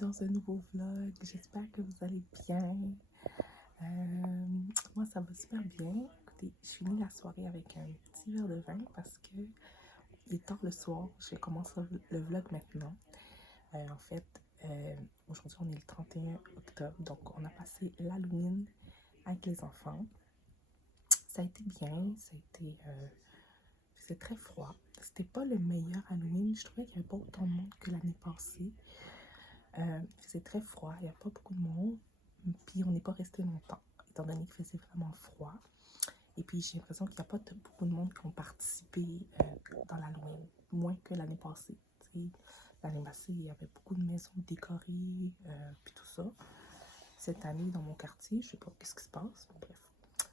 dans un nouveau vlog. J'espère que vous allez bien. Moi, ça va super bien. Écoutez, je finis la soirée avec un petit verre de vin parce que il est tard le soir. Je commence le vlog maintenant. En fait, aujourd'hui, on est le 31 octobre. Donc, on a passé l'Halloween avec les enfants. Ça a été bien. C'est très froid. C'était pas le meilleur Halloween. Je trouvais qu'il n'y avait pas autant de monde que l'année passée. C'est très froid, il n'y a pas beaucoup de monde, puis on n'est pas resté longtemps, étant donné qu'il faisait vraiment froid. Et puis j'ai l'impression qu'il n'y a pas beaucoup de monde qui ont participé dans l'Halloween, moins que l'année passée. L'année passée, il y avait beaucoup de maisons décorées, puis tout ça. Cette année, dans mon quartier, je sais pas qu'est-ce qui se passe, mais bref.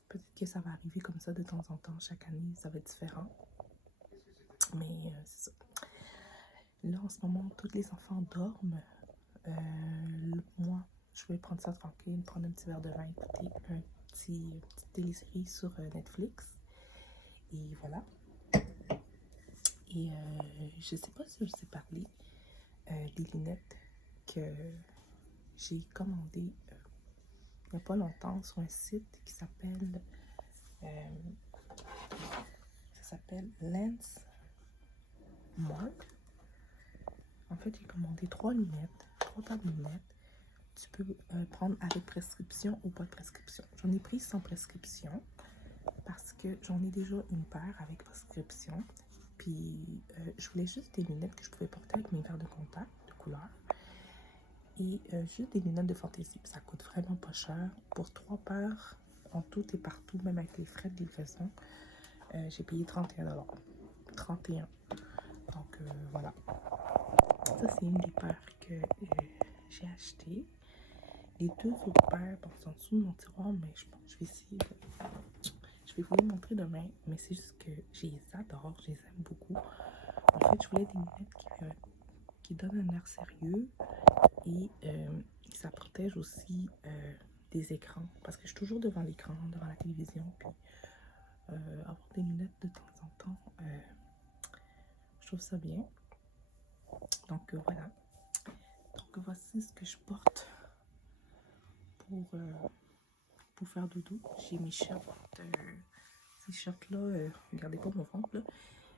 Peut-être que ça va arriver comme ça de temps en temps, chaque année, ça va être différent. Mais c'est ça. Là, en ce moment, tous les enfants dorment. Moi, je vais prendre ça tranquille, prendre un petit verre de vin, écouter une petite télésérie sur Netflix. Et voilà. Et je sais pas si je vous ai parlé des lunettes que j'ai commandées il n'y a pas longtemps sur un site qui s'appelle Lens Mark. En fait, j'ai commandé trois paires de lunettes. Tu peux prendre avec prescription ou pas de prescription. J'en ai pris sans prescription parce que j'en ai déjà une paire avec prescription. Puis je voulais juste des lunettes que je pouvais porter avec mes verres de contact de couleur. Et juste des lunettes de fantaisie. Ça coûte vraiment pas cher. Pour trois paires, en tout et partout, même avec les frais de livraison, j'ai payé 31 $. 31. Donc voilà. Ça, c'est une des paires que j'ai achetées. Les deux autres paires sont en dessous de mon tiroir, mais je pense que je vais essayer. Je vais vous les montrer demain, mais c'est juste que je les adore, je les aime beaucoup. En fait, je voulais des lunettes qui donnent un air sérieux et ça protège aussi des écrans. Parce que je suis toujours devant l'écran, devant la télévision, puis avoir des lunettes de temps en temps, je trouve ça bien. Donc voilà. Donc voici ce que je porte pour faire dodo. J'ai mes shirts. Ces shirts-là, regardez pas mon ventre, là,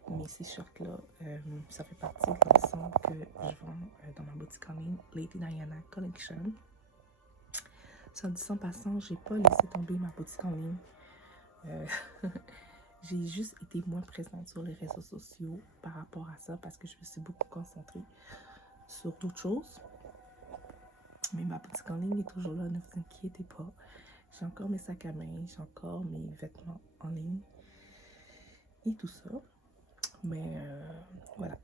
mais ces shirts-là, ça fait partie de l'ensemble que je vends dans ma boutique en ligne, Lady Diana Collection. Ça dit en passant, j'ai pas laissé tomber ma boutique en ligne. J'ai juste été moins présente sur les réseaux sociaux par rapport à ça parce que je me suis beaucoup concentrée sur d'autres choses. Mais ma boutique en ligne est toujours là, ne vous inquiétez pas. J'ai encore mes sacs à main, j'ai encore mes vêtements en ligne et tout ça. Mais voilà.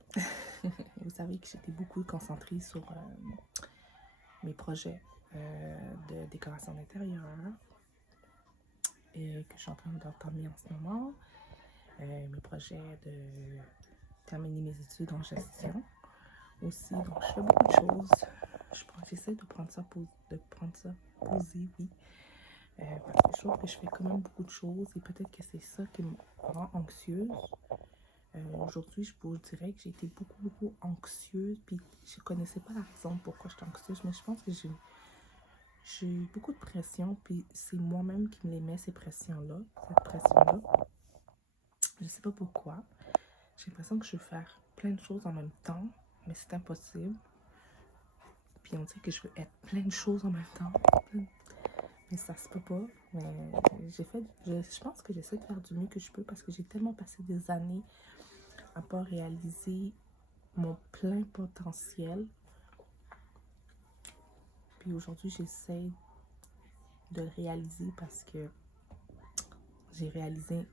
Vous savez que j'étais beaucoup concentrée sur mes projets de décoration d'intérieur et que je suis en train d'entamer en ce moment. Mes projets de terminer mes études en gestion aussi. Donc, je fais beaucoup de choses. J'essaie de prendre ça posé, oui. Parce que je trouve que je fais quand même beaucoup de choses et peut-être que c'est ça qui me rend anxieuse. Aujourd'hui, je vous dirais que j'ai été beaucoup anxieuse, puis je connaissais pas la raison pourquoi j'étais anxieuse, mais je pense que j'ai eu beaucoup de pression, puis c'est moi-même qui me les mets, cette pression-là. Je sais pas pourquoi. J'ai l'impression que je veux faire plein de choses en même temps, mais c'est impossible. Puis on dit que je veux être plein de choses en même temps, mais ça se peut pas. Mais je pense que j'essaie de faire du mieux que je peux parce que j'ai tellement passé des années à pas réaliser mon plein potentiel. Puis aujourd'hui, j'essaie de le réaliser parce que j'ai réalisé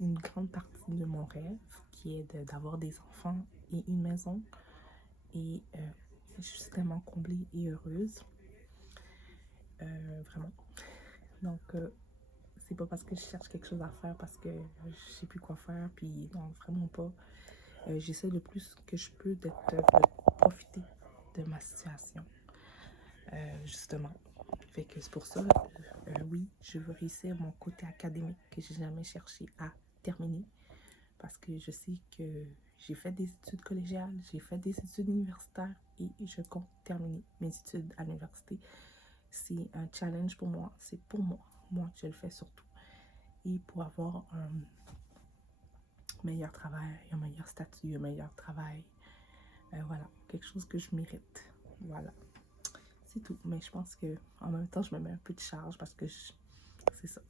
une grande partie de mon rêve qui est d'avoir des enfants et une maison. Et je suis tellement comblée et heureuse. Vraiment. Donc, c'est pas parce que je cherche quelque chose à faire parce que je sais plus quoi faire. Puis, non, vraiment pas. J'essaie le plus que je peux de profiter de ma situation. Justement. Fait que c'est pour ça, oui, je veux réussir mon côté académique que j'ai jamais cherché à terminer. Parce que je sais que J'ai fait des études collégiales, j'ai fait des études universitaires et je compte terminer mes études à l'université. C'est un challenge pour moi, c'est pour moi que je le fais surtout. Et pour avoir un meilleur travail, un meilleur statut, un meilleur travail, voilà, quelque chose que je mérite. Voilà, c'est tout. Mais je pense que en même temps, je me mets un peu de charge parce que c'est ça.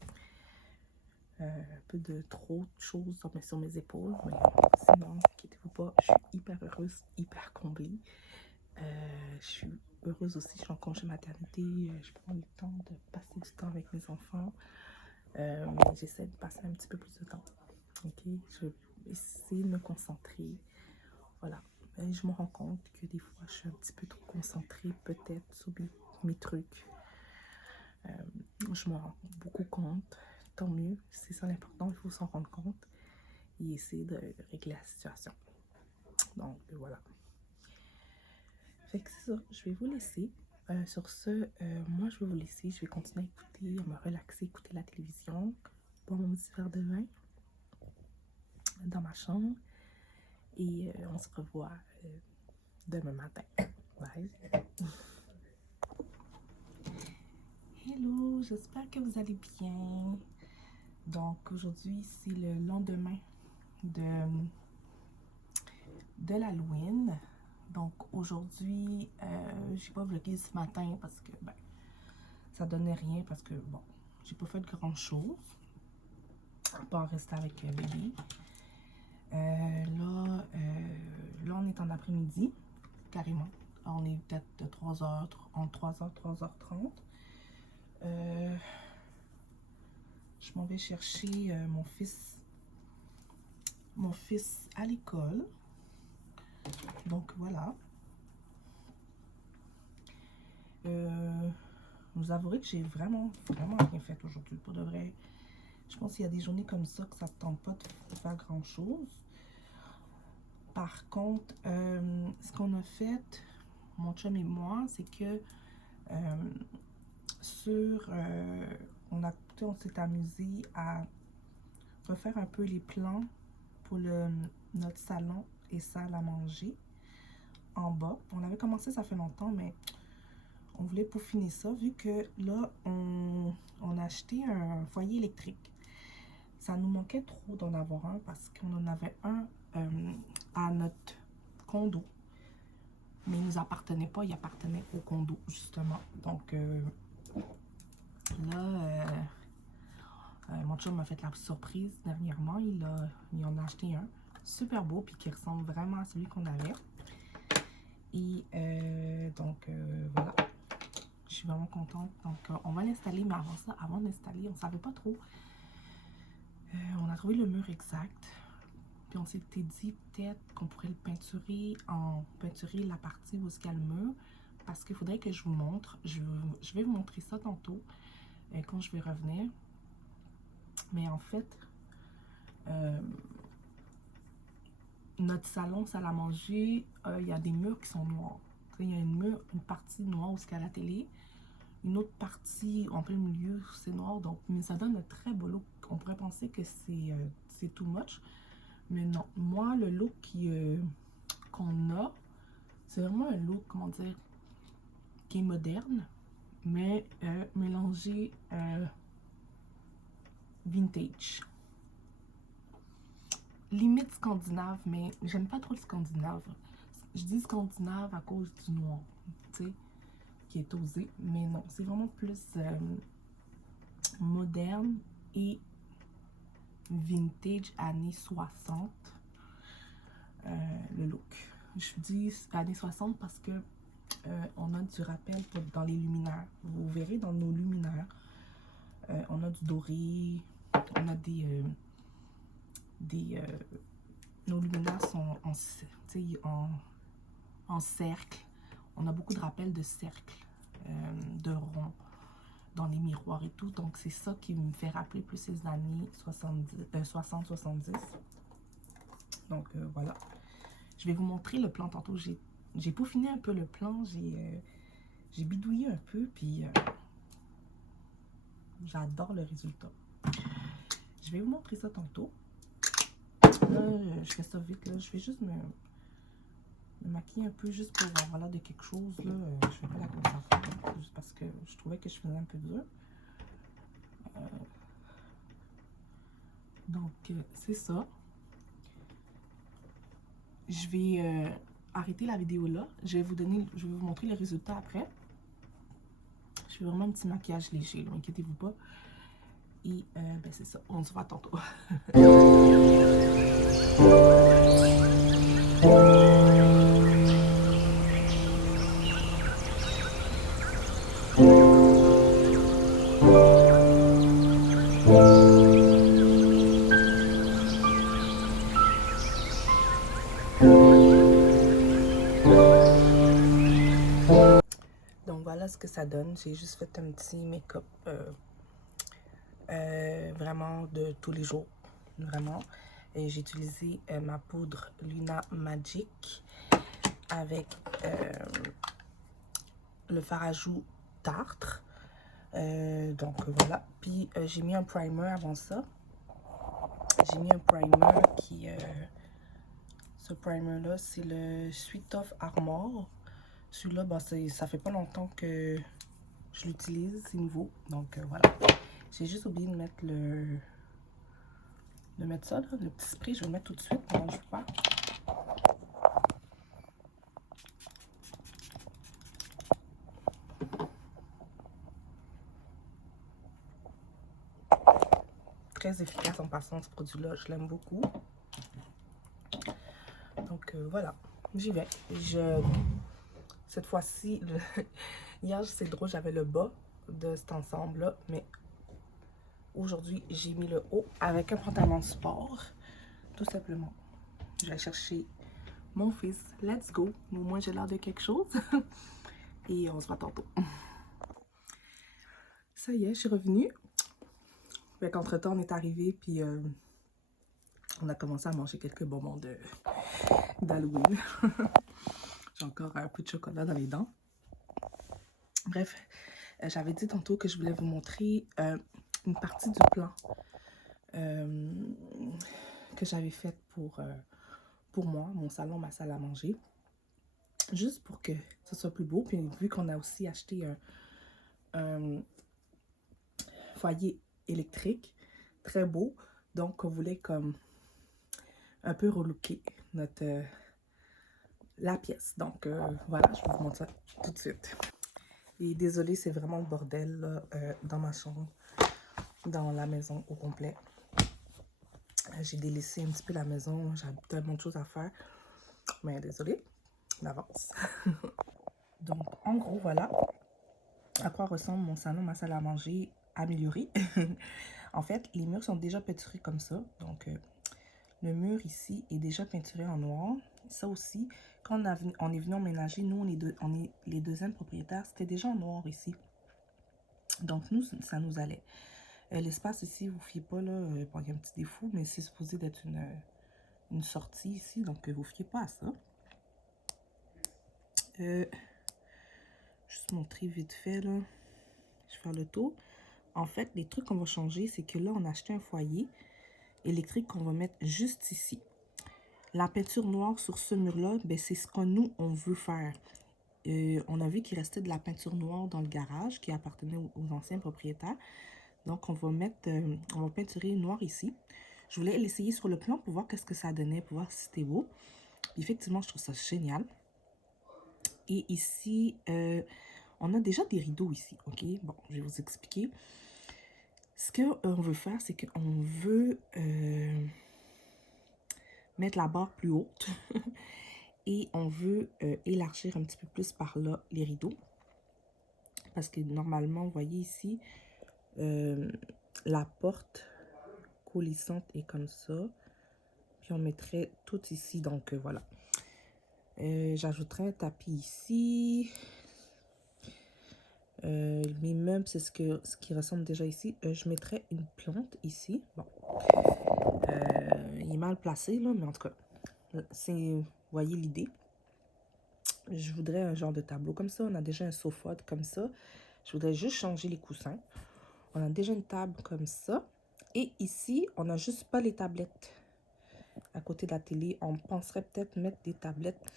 Un peu de trop de choses sur mes épaules. Mais sinon, inquiétez-vous pas, je suis hyper heureuse, hyper comblée. Je suis heureuse aussi, je suis en congé maternité. Je prends le temps de passer du temps avec mes enfants. Mais j'essaie de passer un petit peu plus de temps. Ok, je vais essayer de me concentrer. Voilà. Mais je me rends compte que des fois, je suis un petit peu trop concentrée peut-être sur mes trucs. Je m'en rends beaucoup compte. Tant mieux, c'est ça l'important, il faut s'en rendre compte et essayer de régler la situation. Donc voilà. Fait que c'est ça, je vais vous laisser. Sur ce, moi je vais vous laisser, je vais continuer à écouter, à me relaxer, écouter la télévision, boire mon petit verre de vin dans ma chambre et on se revoit demain matin. Bye! Hello, j'espère que vous allez bien. Donc aujourd'hui, c'est le lendemain de l'Halloween. Donc aujourd'hui, j'ai pas vlogué ce matin parce que ben, ça donnait rien parce que bon, j'ai pas fait de grand chose. Pas rester avec bébé. Là, on est en après-midi, carrément. Alors, on est peut-être de 3h, entre 3h, 3h30. Je m'en vais chercher mon fils à l'école. Donc voilà. Vous avouerez que j'ai vraiment rien fait aujourd'hui, pour de vrai. Je pense qu'il y a des journées comme ça que ça ne tente pas de faire grand chose. Par contre, ce qu'on a fait, mon chum et moi, c'est que on s'est amusé à refaire un peu les plans pour notre salon et salle à manger en bas. On avait commencé, ça fait longtemps, mais on voulait peaufiner ça, vu que là, on a acheté un foyer électrique. Ça nous manquait trop d'en avoir un parce qu'on en avait un à notre condo. Mais il ne nous appartenait pas, il appartenait au condo, justement. Donc là, mon chum m'a fait la surprise dernièrement. Il en a acheté un super beau, puis qui ressemble vraiment à celui qu'on avait. Et donc voilà. Je suis vraiment contente. Donc, on va l'installer, mais avant ça, avant d'installer, on ne savait pas trop. On a trouvé le mur exact. Puis on s'était dit peut-être qu'on pourrait le peinturer la partie où il y a le mur. Parce qu'il faudrait que je vous montre. Je vais vous montrer ça tantôt quand je vais revenir. Mais en fait, notre salon, salle à manger, il y a des murs qui sont noirs. Il y a une partie noire où il y a la télé. Une autre partie en plein milieu, c'est noir, donc mais ça donne un très beau look. On pourrait penser que c'est too much, mais non. Moi, le look qu'on a, c'est vraiment un look, comment dire, qui est moderne, mais mélangé vintage. Limite scandinave, mais j'aime pas trop le scandinave. Je dis scandinave à cause du noir, tu sais, qui est osé, mais non, c'est vraiment plus moderne et vintage années 60, le look. Je dis années 60 parce que on a du rappel dans les luminaires. Vous verrez dans nos luminaires, on a du doré, on a nos luminaires sont en cercle. On a beaucoup de rappels de cercle, de rond dans les miroirs et tout. Donc, c'est ça qui me fait rappeler plus ces années 60-70. Donc, voilà. Je vais vous montrer le plan tantôt. J'ai peaufiné un peu le plan. J'ai bidouillé un peu. Puis, j'adore le résultat. Je vais vous montrer ça tantôt. Là, je fais ça vite, là. Je vais juste me maquiller un peu, juste pour avoir l'air de quelque chose, là. Je fais pas la grosse affaire, juste parce que je trouvais que je faisais un peu dur. Donc, c'est ça. Je vais arrêter la vidéo là. Je vais vous montrer les résultats après. Je fais vraiment un petit maquillage léger, inquiétez-vous pas. Et ben c'est ça, on se voit tantôt. Donc voilà ce que ça donne. J'ai juste fait un petit make-up vraiment de tous les jours. Vraiment. Et j'ai utilisé ma poudre Luna Magic avec le fard à joues Tartre. Donc voilà. Puis j'ai mis un primer avant ça. J'ai mis un primer qui... ce primer-là, c'est le Sweet of Armor. Celui-là, bah, ça fait pas longtemps que je l'utilise, c'est nouveau. Donc voilà. J'ai juste oublié de mettre ça, là, le petit spray. Je vais le mettre tout de suite pendant que je vous parle. Très efficace en passant, ce produit-là. Je l'aime beaucoup. Donc voilà, j'y vais. Cette fois-ci, hier, c'est drôle, j'avais le bas de cet ensemble-là, mais aujourd'hui, j'ai mis le haut avec un pantalon de sport, tout simplement. Je vais chercher mon fils. Let's go. Au moins, j'ai l'air de quelque chose. Et on se voit tantôt. Ça y est, je suis revenue. Entre-temps, on est arrivé, puis on a commencé à manger quelques bonbons d'Halloween. J'ai encore un peu de chocolat dans les dents. Bref, j'avais dit tantôt que je voulais vous montrer une partie du plan que j'avais fait pour moi, mon salon, ma salle à manger. Juste pour que ce soit plus beau. Puis vu qu'on a aussi acheté un foyer électrique très beau, donc on voulait comme un peu relooker la pièce. Donc voilà, je vous montre ça tout de suite. Et désolée, c'est vraiment le bordel là, dans ma chambre, dans la maison au complet. J'ai délaissé un petit peu la maison, j'ai tellement de choses à faire. Mais désolée, on avance. Donc, en gros, voilà à quoi ressemble mon salon, ma salle à manger améliorée. En fait, les murs sont déjà peinturés comme ça. Donc, le mur ici est déjà peinturé en noir. Ça aussi, quand on est venu emménager, nous, on est les deuxièmes propriétaires. C'était déjà en noir ici. Donc, nous, ça nous allait. L'espace ici, vous ne fiez pas, là, bon, il y a un petit défaut, mais c'est supposé d'être une sortie ici. Donc, vous ne fiez pas à ça. Juste montrer vite fait, là. Je vais faire le tour. En fait, les trucs qu'on va changer, c'est que là, on a acheté un foyer électrique qu'on va mettre juste ici. La peinture noire sur ce mur-là, ben, c'est ce que nous, on veut faire. On a vu qu'il restait de la peinture noire dans le garage qui appartenait aux anciens propriétaires. Donc, on va peinturer noir ici. Je voulais l'essayer sur le plan pour voir qu'est-ce que ça donnait, pour voir si c'était beau. Puis, effectivement, je trouve ça génial. Et ici, on a déjà des rideaux ici, ok? Bon, je vais vous expliquer. Ce qu'on veut faire, c'est qu'on veut mettre la barre plus haute et on veut élargir un petit peu plus par là les rideaux. Parce que normalement, vous voyez ici, la porte coulissante est comme ça. Puis on mettrait tout ici, donc voilà. J'ajouterai un tapis ici. Mes meubles, c'est ce qui ressemble déjà ici. Je mettrais une plante ici. Bon. Il est mal placé, là, mais en tout cas, vous voyez l'idée. Je voudrais un genre de tableau comme ça. On a déjà un sofa comme ça. Je voudrais juste changer les coussins. On a déjà une table comme ça. Et ici, on n'a juste pas les tablettes. à côté de la télé. On penserait peut-être mettre des tablettes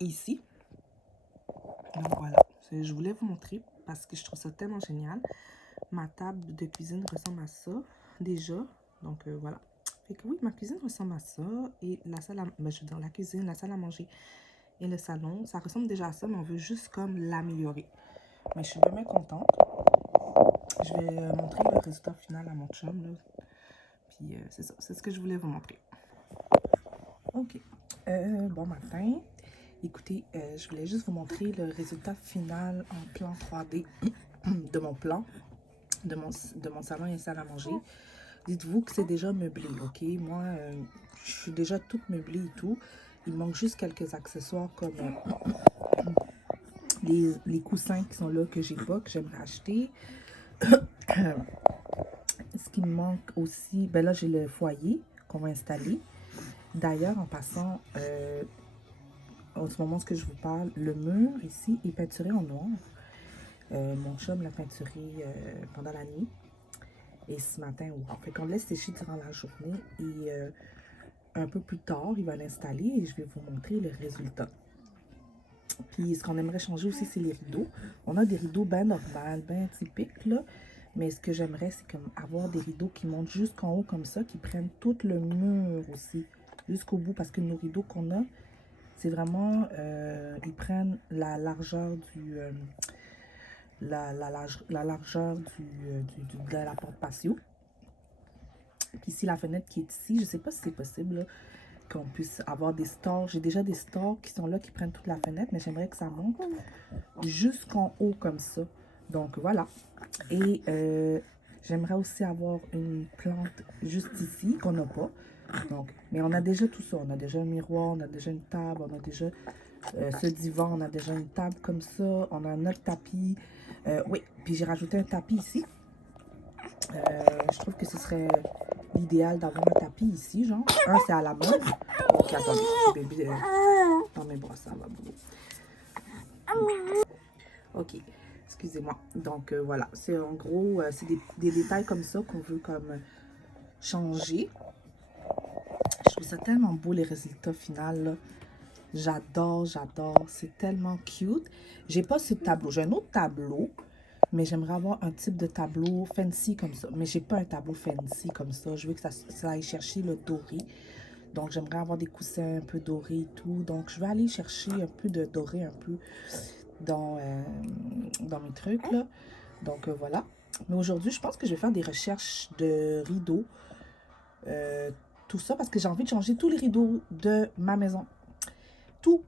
ici. Donc voilà, je voulais vous montrer parce que je trouve ça tellement génial. Ma table de cuisine ressemble à ça déjà. Donc voilà. Fait que oui, ma cuisine ressemble à ça. Et la salle à... Ben, je veux dire, la cuisine, la salle à manger et le salon, ça ressemble déjà à ça, mais on veut juste comme l'améliorer. Mais je suis vraiment contente. Je vais montrer le résultat final à mon chum, là. Puis c'est ça, c'est ce que je voulais vous montrer. Ok, bon matin. Écoutez, je voulais juste vous montrer le résultat final en plan 3D de mon plan, de mon salon et salle à manger. Dites-vous que c'est déjà meublé, ok? Moi, je suis déjà toute meublée et tout. Il manque juste quelques accessoires comme les coussins qui sont là que j'ai pas, que j'aimerais acheter. Ce qui me manque aussi, ben là, j'ai le foyer qu'on va installer. D'ailleurs, en passant, en ce moment, ce que je vous parle, le mur ici est peinturé en noir. Mon chum l'a peinturé pendant la nuit. Et ce matin, on fait qu'on le laisse sécher durant la journée. Et un peu plus tard, il va l'installer et je vais vous montrer le résultat. Puis ce qu'on aimerait changer aussi, c'est les rideaux. On a des rideaux bien normaux, bien typiques, là. Mais ce que j'aimerais, c'est comme avoir des rideaux qui montent jusqu'en haut comme ça, qui prennent tout le mur aussi, jusqu'au bout. Parce que nos rideaux qu'on a, c'est vraiment, ils prennent la largeur du... la largeur de la porte patio. Puis ici, la fenêtre qui est ici, je sais pas si c'est possible qu'on puisse avoir des stores. J'ai déjà des stores qui sont là, qui prennent toute la fenêtre, mais j'aimerais que ça monte jusqu'en haut comme ça. Donc voilà. Et j'aimerais aussi avoir une plante juste ici, qu'on n'a pas. Donc, mais on a déjà tout ça. On a déjà un miroir, on a déjà une table, on a déjà ce divan, on a déjà une table comme ça. On a notre tapis. Oui, puis j'ai rajouté un tapis ici. Je trouve que ce serait l'idéal d'avoir un tapis ici, genre. Un, c'est à la mode. Ok, attendez, bébé, dans mes bras, ça va beaucoup. Ok, excusez-moi. Donc, voilà, c'est en gros, c'est des détails comme ça qu'on veut comme changer. Je trouve ça tellement beau, les résultats finaux, là. J'adore, j'adore. C'est tellement cute. J'ai pas ce tableau. J'ai un autre tableau. Mais j'aimerais avoir un type de tableau fancy comme ça. Mais j'ai pas un tableau fancy comme ça. Je veux que ça aille chercher le doré. Donc, j'aimerais avoir des coussins un peu dorés et tout. Donc, je vais aller chercher un peu de doré un peu dans mes trucs, là. Donc, voilà. Mais aujourd'hui, je pense que je vais faire des recherches de rideaux. Tout ça, parce que j'ai envie de changer tous les rideaux de ma maison. Tout.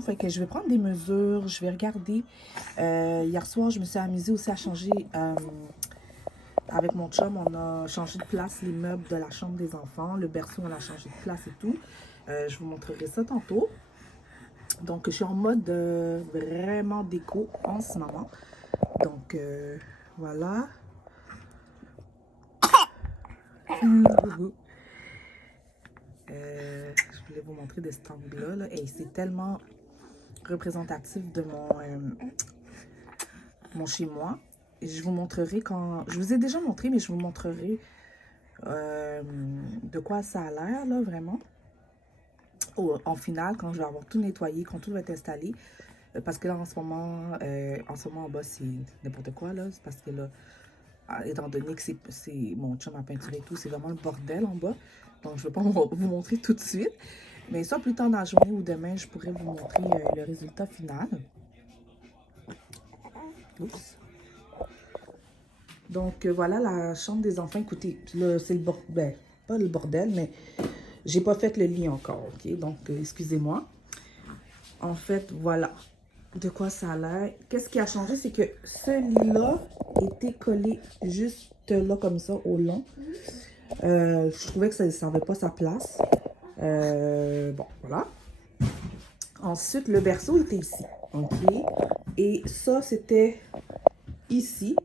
Fait que je vais prendre des mesures, je vais regarder. Hier soir, je me suis amusée aussi à changer, avec mon chum, on a changé de place les meubles de la chambre des enfants. Le berceau, on a changé de place et tout. Je vous montrerai ça tantôt. Donc, je suis en mode vraiment déco en ce moment. Donc, voilà. Je voulais vous montrer de cet angle-là. Là. Et c'est tellement représentatif de mon chez-moi. Et je vous montrerai quand... Je vous ai déjà montré, mais je vous montrerai de quoi ça a l'air, là, vraiment. En finale, quand je vais avoir tout nettoyé, quand tout va être installé. Parce que là, en ce moment en bas, c'est n'importe quoi, là. C'est parce que là, étant donné que c'est mon chum à peinturer et tout, c'est vraiment le bordel en bas. Donc, je ne vais pas vous montrer tout de suite. Mais soit plus tard dans la journée ou demain, je pourrais vous montrer le résultat final. Oups. Donc, voilà la chambre des enfants. Écoutez, là, c'est le bordel. Ben, pas le bordel, mais j'ai pas fait le lit encore, ok? Donc, excusez-moi. En fait, voilà de quoi ça a l'air. Qu'est-ce qui a changé, c'est que ce lit-là était collé juste là, comme ça, au long. Je trouvais que ça n'avait pas sa place. Bon, voilà. Ensuite, le berceau était ici, ok? Et ça, c'était ici.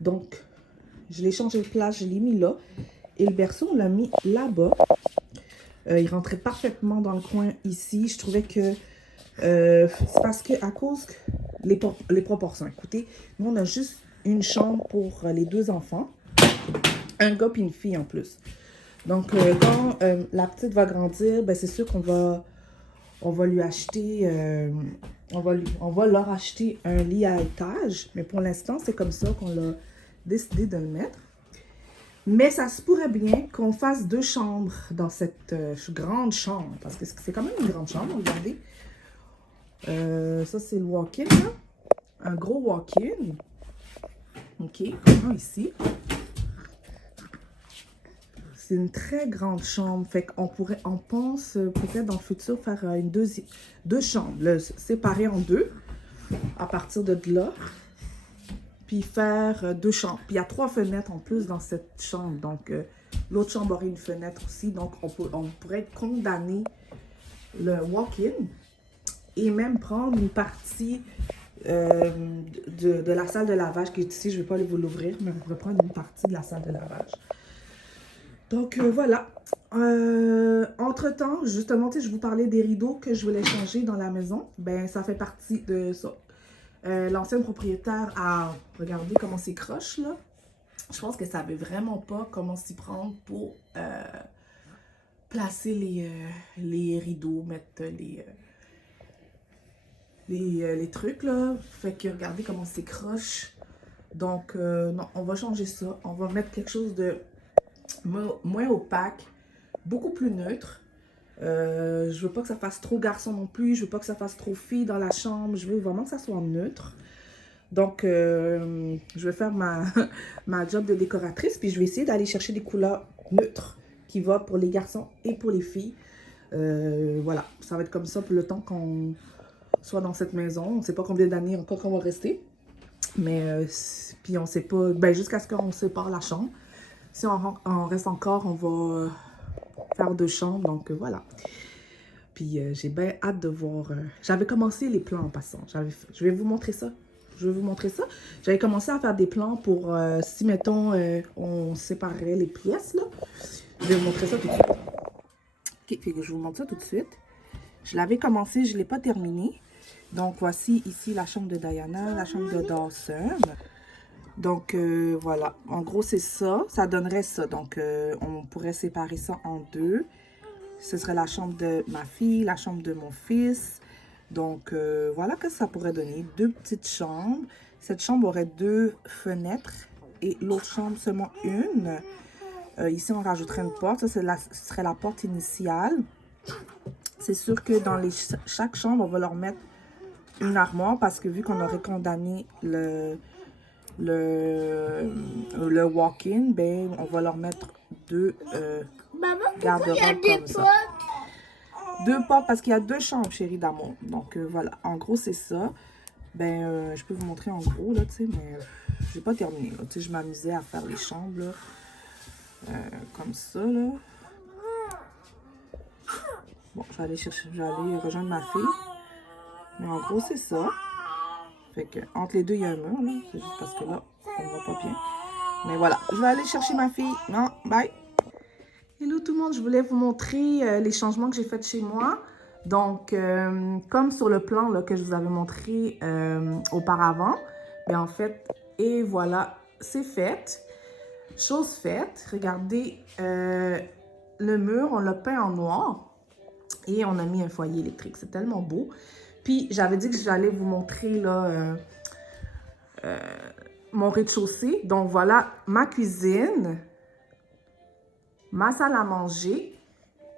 Donc, je l'ai changé de place, je l'ai mis là. Et le berceau, on l'a mis là-bas. Il rentrait parfaitement dans le coin ici. Je trouvais que c'est parce que à cause les proportions. Écoutez, nous, on a juste une chambre pour les deux enfants. Un gars et une fille en plus. Donc, quand la petite va grandir, ben, c'est sûr on va lui acheter, on va leur acheter un lit à étage. Mais pour l'instant, c'est comme ça qu'on a décidé de le mettre. Mais ça se pourrait bien qu'on fasse 2 chambres dans cette grande chambre. Parce que c'est quand même une grande chambre, regardez. Ça, c'est le walk-in, là. Un gros walk-in. OK, comme ici. C'est une très grande chambre. Fait qu'on pourrait, on pense peut-être dans le futur faire deux chambres, là, séparées en deux à partir de là. Puis faire 2 chambres. Puis il y a 3 fenêtres en plus dans cette chambre. Donc l'autre chambre aurait une fenêtre aussi. Donc on pourrait condamner le walk-in et même prendre une partie de la salle de lavage qui est ici. Je ne vais pas vous l'ouvrir, mais on pourrait prendre une partie de la salle de lavage. Donc voilà. Entre-temps, justement, je vous parlais des rideaux que je voulais changer dans la maison. Ben, ça fait partie de ça. L'ancienne propriétaire a regardé comment c'est croche, là. Je pense qu'elle savait vraiment pas comment s'y prendre pour placer les rideaux, mettre les trucs, là. Fait que regardez comment c'est croche. Donc, non, on va changer ça. On va mettre quelque chose de moins opaque, beaucoup plus neutre. Je veux pas que ça fasse trop garçon non plus. Je veux pas que ça fasse trop fille dans la chambre. Je veux vraiment que ça soit neutre. Donc, je vais faire ma job de décoratrice. Puis, je vais essayer d'aller chercher des couleurs neutres qui vont pour les garçons et pour les filles. Voilà, ça va être comme ça pour le temps qu'on soit dans cette maison. On ne sait pas combien d'années encore qu'on va rester. Mais, puis on sait pas, ben jusqu'à ce qu'on sépare la chambre. Si on reste encore, on va faire 2 chambres. Donc, voilà. Puis j'ai bien hâte de voir. J'avais commencé les plans en passant. Je vais vous montrer ça. Je vais vous montrer ça. J'avais commencé à faire des plans pour si, mettons, on séparerait les pièces, là. Je vais vous montrer ça tout de suite. OK, fait que je vous montre ça tout de suite. Je l'avais commencé, je ne l'ai pas terminé. Donc, voici ici la chambre de Diana, la chambre de Dawson. Donc, voilà. En gros, c'est ça. Ça donnerait ça. Donc, on pourrait séparer ça en 2. Ce serait la chambre de ma fille, la chambre de mon fils. Donc, voilà que ça pourrait donner. 2 petites chambres. Cette chambre aurait 2 fenêtres et l'autre chambre seulement une. Ici, on rajouterait une porte. Ça, ce serait la porte initiale. C'est sûr que dans chaque chambre, on va leur mettre une armoire parce que vu qu'on aurait condamné le walk-in, ben, on va leur mettre 2 garde-robes comme ça. 2 portes parce qu'il y a 2 chambres, chérie d'amour. Donc, voilà. En gros, c'est ça. Ben, je peux vous montrer en gros, là, tu sais, mais j'ai pas terminé, là. Tu sais, je m'amusais à faire les chambres, là. Comme ça, là. Bon, je vais aller rejoindre ma fille. Mais en gros, c'est ça. Fait que, entre les deux, il y a un mur, là. C'est juste parce que là, on ne voit pas bien. Mais voilà, je vais aller chercher ma fille. Non, bye. Hello tout le monde, je voulais vous montrer les changements que j'ai faits chez moi. Donc, comme sur le plan là, que je vous avais montré auparavant, bien en fait, et voilà, c'est fait. Chose faite, regardez, le mur, on l'a peint en noir et on a mis un foyer électrique. C'est tellement beau. Puis, j'avais dit que j'allais vous montrer là, mon rez-de-chaussée. Donc, voilà ma cuisine, ma salle à manger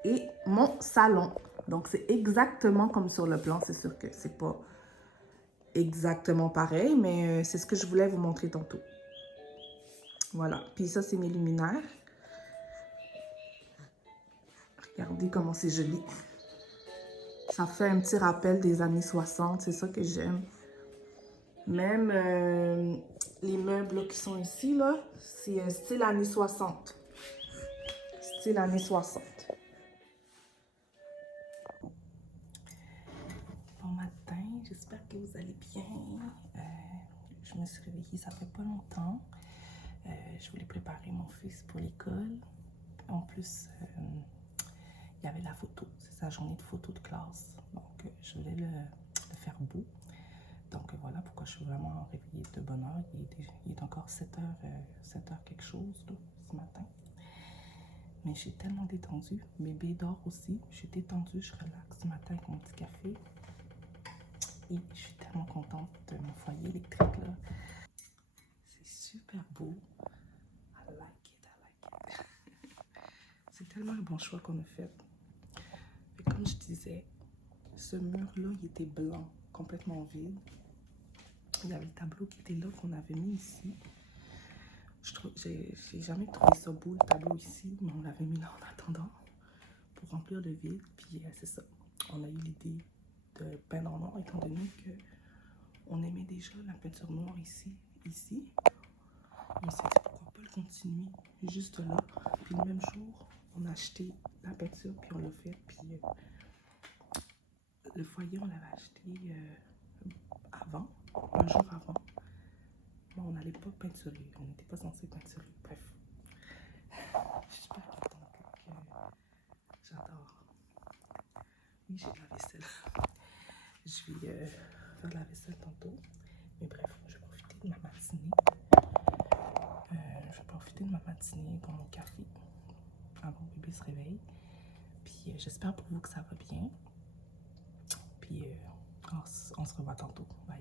et mon salon. Donc, c'est exactement comme sur le plan. C'est sûr que c'est pas exactement pareil, mais c'est ce que je voulais vous montrer tantôt. Voilà. Puis ça, c'est mes luminaires. Regardez comment c'est joli. Ça fait un petit rappel des années 60. C'est ça que j'aime. Même les meubles là, qui sont ici, là, c'est style années 60. Style années 60. Bon matin, j'espère que vous allez bien. Je me suis réveillée, ça fait pas longtemps. Je voulais préparer mon fils pour l'école. En plus, il y avait la photo. C'est sa journée de photo de classe. Donc, je voulais le faire beau. Donc, voilà pourquoi je suis vraiment réveillée de bonne heure. Il est encore 7h quelque chose là, ce matin. Mais j'ai tellement détendu. Bébé dort aussi. J'ai détendu, je relaxe ce matin avec mon petit café. Et je suis tellement contente de mon foyer électrique là. C'est super beau. I like it, I like it. C'est tellement un bon choix qu'on a fait. Et comme je disais, ce mur-là, il était blanc, complètement vide. Il y avait le tableau qui était là, qu'on avait mis ici. J'ai jamais trouvé ça beau, le tableau ici, mais on l'avait mis là en attendant pour remplir le vide. Puis c'est ça. On a eu l'idée de peindre en noir, étant donné que on aimait déjà la peinture noire ici. On s'est dit pourquoi pas le continuer juste là. Puis le même jour, on a acheté la peinture, puis on l'a fait. Puis le foyer, on l'avait acheté avant, un jour avant. Mais on n'allait pas peinturer, on n'était pas censé peinturer. Bref, je suis super contente. J'adore. Oui, j'ai de la vaisselle. Je vais faire de la vaisselle tantôt. Mais bref, je vais profiter de ma matinée. Je vais profiter de ma matinée pour mon café avant que bébé se réveille. Puis j'espère pour vous que ça va bien. Puis on se revoit tantôt. Bye.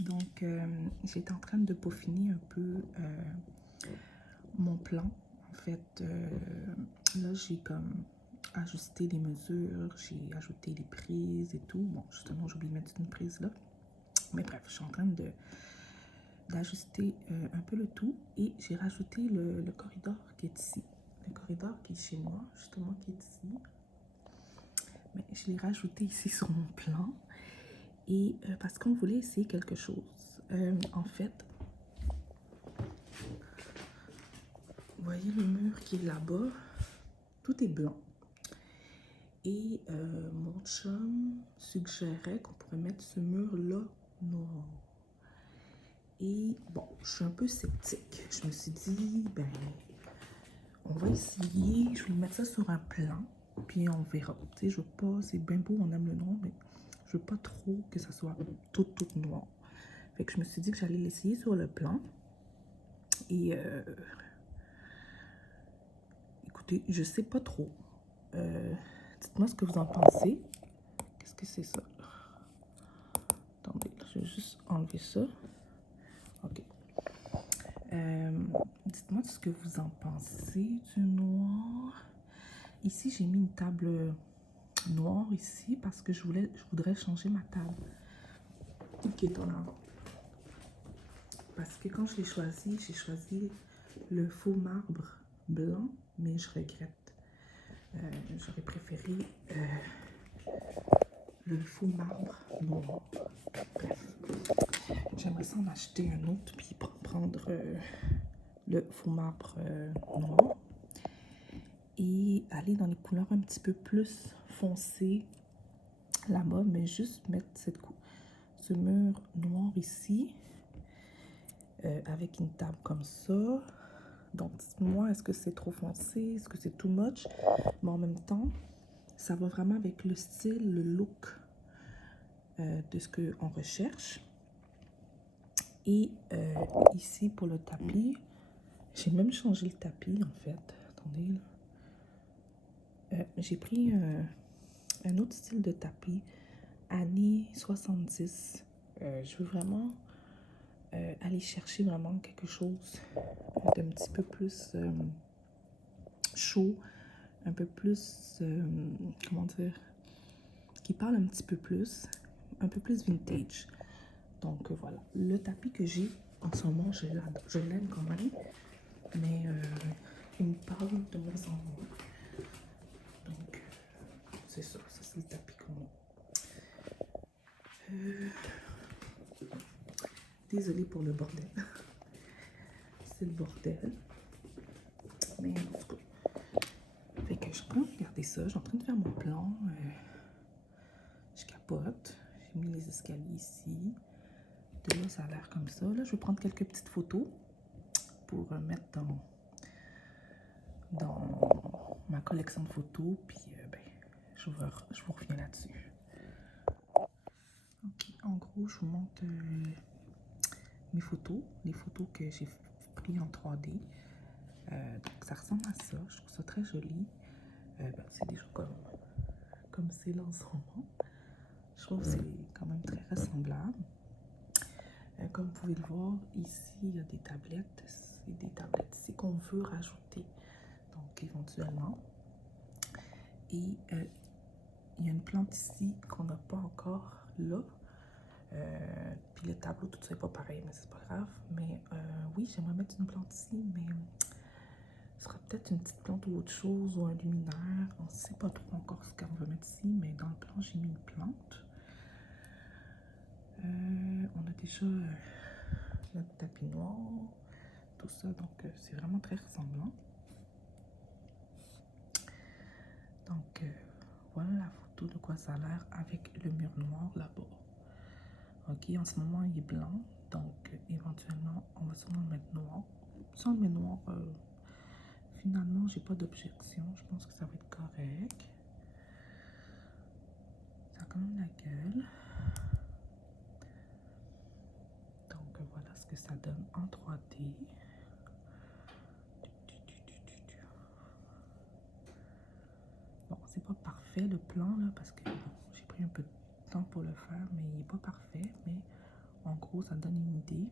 Donc, j'étais en train de peaufiner un peu mon plan. En fait, là, j'ai comme ajusté les mesures, j'ai ajouté les prises et tout. Bon, justement, j'ai oublié de mettre une prise là. Mais bref, je suis en train d'ajuster un peu le tout. Et j'ai rajouté le corridor qui est ici. Le corridor qui est chez moi, justement, qui est ici. Mais je l'ai rajouté ici sur mon plan. Et parce qu'on voulait essayer quelque chose. En fait, vous voyez le mur qui est là-bas, tout est blanc. Et mon chum suggérait qu'on pourrait mettre ce mur-là noir. Et bon, je suis un peu sceptique. Je me suis dit, ben, on va essayer. Je vais mettre ça sur un plan, puis on verra. Tu sais, je veux pas, c'est bien beau, on aime le noir, mais je veux pas trop que ça soit tout noir. Fait que je me suis dit que j'allais l'essayer sur le plan. Et écoutez, je sais pas trop. Dites-moi ce que vous en pensez. Qu'est-ce que c'est ça? Attendez, je vais juste enlever ça. Ok. Dites-moi ce que vous en pensez du noir. Ici, j'ai mis une table noire ici parce que je voudrais changer ma table qui est en avant. Parce que quand j'ai choisi le faux marbre blanc, mais je regrette. J'aurais préféré le faux marbre noir. Bref, j'aimerais ça en acheter un autre puis prendre le faux marbre noir et aller dans les couleurs un petit peu plus foncées là-bas, mais juste mettre ce mur noir ici avec une table comme ça. Donc, dites-moi, est-ce que c'est trop foncé? Est-ce que c'est too much? Mais en même temps, ça va vraiment avec le style, le look de ce qu'on recherche. Et ici, pour le tapis, j'ai même changé le tapis, en fait. Attendez, là. J'ai pris un autre style de tapis, années 70. Je veux vraiment aller chercher vraiment quelque chose d'un petit peu plus chaud, un peu plus, comment dire, qui parle un petit peu plus vintage. Donc voilà, le tapis que j'ai en ce moment, je l'aime quand même, mais il me parle de moins en moins. Donc c'est ça, c'est le tapis qu'on a. Désolée pour le bordel. C'est le bordel. Mais en tout cas. Fait que je suis en train de regarder ça. Je suis en train de faire mon plan. Je capote. J'ai mis les escaliers ici. De là, ça a l'air comme ça. Là, je vais prendre quelques petites photos pour mettre dans ma collection de photos. Puis, ben, je vous reviens là-dessus. Ok, en gros, je vous montre mes photos. Les photos que j'ai prises en 3D. Donc, ça ressemble à ça. Je trouve ça très joli. Ben, c'est déjà comme c'est là en ce moment. Je trouve que c'est quand même très ressemblable. Comme vous pouvez le voir, ici, il y a des tablettes. C'est des tablettes ici qu'on veut rajouter. Donc, éventuellement. Et il y a une plante ici qu'on n'a pas encore là. Puis le tableau, tout ça n'est pas pareil, mais c'est pas grave. Mais oui, j'aimerais mettre une plante ici, mais ce sera peut-être une petite plante ou autre chose, ou un luminaire. On ne sait pas trop encore ce qu'on va mettre ici, mais dans le plan, j'ai mis une plante. On a déjà notre tapis noir, tout ça, donc c'est vraiment très ressemblant. Donc voilà la photo de quoi ça a l'air avec le mur noir là-bas. Ok, en ce moment il est blanc, donc éventuellement on va sûrement le mettre noir. Si on le met noir, finalement j'ai pas d'objection, je pense que ça va être correct. Ça a quand même la gueule. Donc voilà ce que ça donne en 3D. Bon, c'est pas parfait le plan là parce que bon, j'ai pris un peu de temps pour le faire, mais il n'est pas parfait. Mais en gros, ça donne une idée.